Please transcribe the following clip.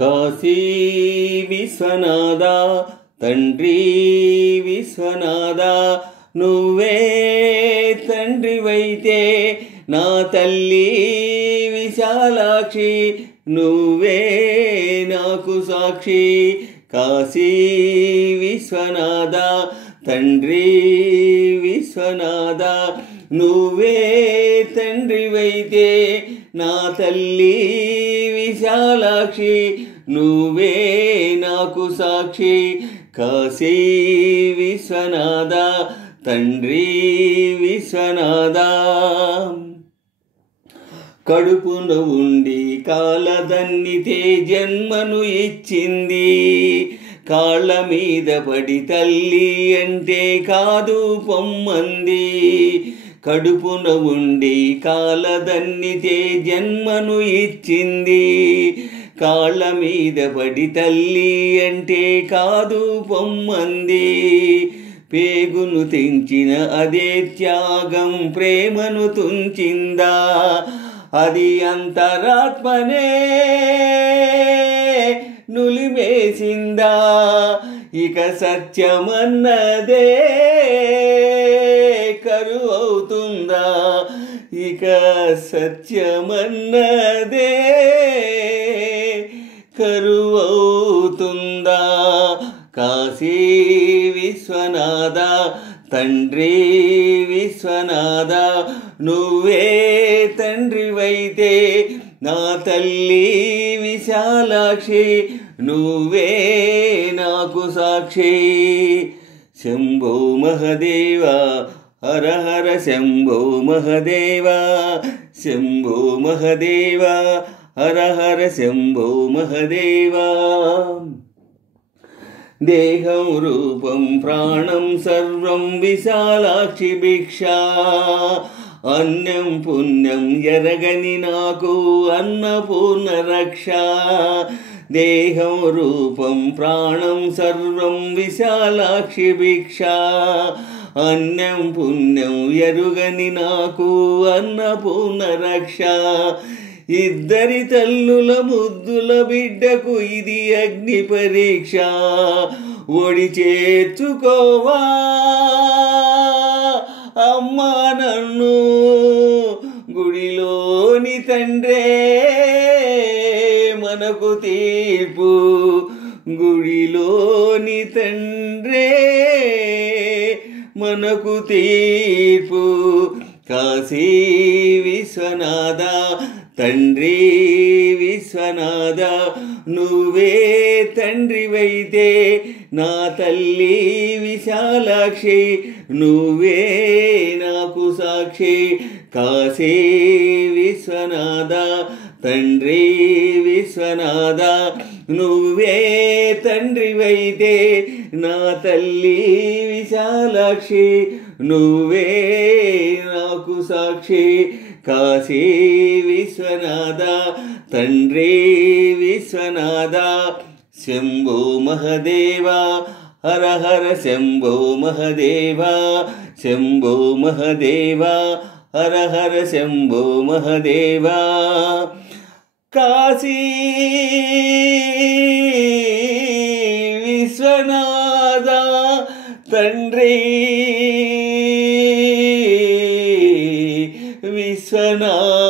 కాశీ విశ్వనాథ తండ్రి విశ్వనాథ నువ్వే తండ్రివైతే నా తల్లి విశాలాక్షి నువ్వే నాకు సాక్షి. కాశీ విశ్వనాథ తండ్రి విశ్వనాథ నువ్వే తండ్రివైతే నా తల్లి విశాలాక్షి నువ్వే నాకు సాక్షి. కాశీ విశ్వనాథ తండ్రి విశ్వనాథ కడుపున ఉండి కాలదన్నితే జన్మను ఇచ్చింది. కాళ్ళ మీద పడి తల్లి అంటే కాదు పొమ్మంది. కడుపున ఉండి కాలదన్నితే జన్మను ఇచ్చింది. కాళ్ళ మీద పడి తల్లి అంటే కాదు పొమ్మంది. పేగును తెంచిన అదే త్యాగం ప్రేమను తుంచిందా. అది అంతరాత్మనే నులిమేసిందా. ఇక సత్యమన్నదే కరువవుతుందా. ఇక సత్యమన్నదే కరువవుతుందా. కాశీ విశ్వనాథ తండ్రి విశ్వనాథ నువ్వే తండ్రివైతే నా తల్లి విశాలాక్షి నువ్వే నాకు సాక్షి. శంభో మహదేవ హర హర శంభో మహదేవ శంభో మహదేవ హర హర శంభో మహదేవ. దేహం రూపం ప్రాణం సర్వం విశాలాక్షి భిక్ష. అన్నం పుణ్యం ఎరగని నాకు అన్నపూర్ణ రక్ష. దేహం రూపం ప్రాణం సర్వం విశాలాక్షి భిక్ష. అన్నం పుణ్యం ఎరుగని నాకు అన్నపూర్ణ రక్ష. ఇద్దరి తల్లుల ముద్దుల బిడ్డకు ఇది అగ్ని పరీక్ష. ఒడి చేర్చుకోవా అమ్మా నన్ను గుడిలోని తండ్రే మనకు తీర్పు. గుడిలోని తండ్రే మనకు తీర్పు. కాశీ విశ్వనాథ తండ్రి విశ్వనాథ నువ్వే తండ్రివైతే నా తల్లి విశాలాక్షి నువ్వే నాకు సాక్షి. కాశీ విశ్వనాథ తండ్రి విశ్వనాథ నువ్వే తండ్రివైతే నా తల్లి విశాలాక్షి నువ్వే నాకు సాక్షి. కాశీ విశ్వనాథ తండ్రి విశ్వనాథ శంభో మహదేవ హర హర శంభో మహదేవ శంభో మహదేవ హర హర శంభో మహదేవ. కాశీ విశ్వనాథ తండ్రి విశ్వనాథ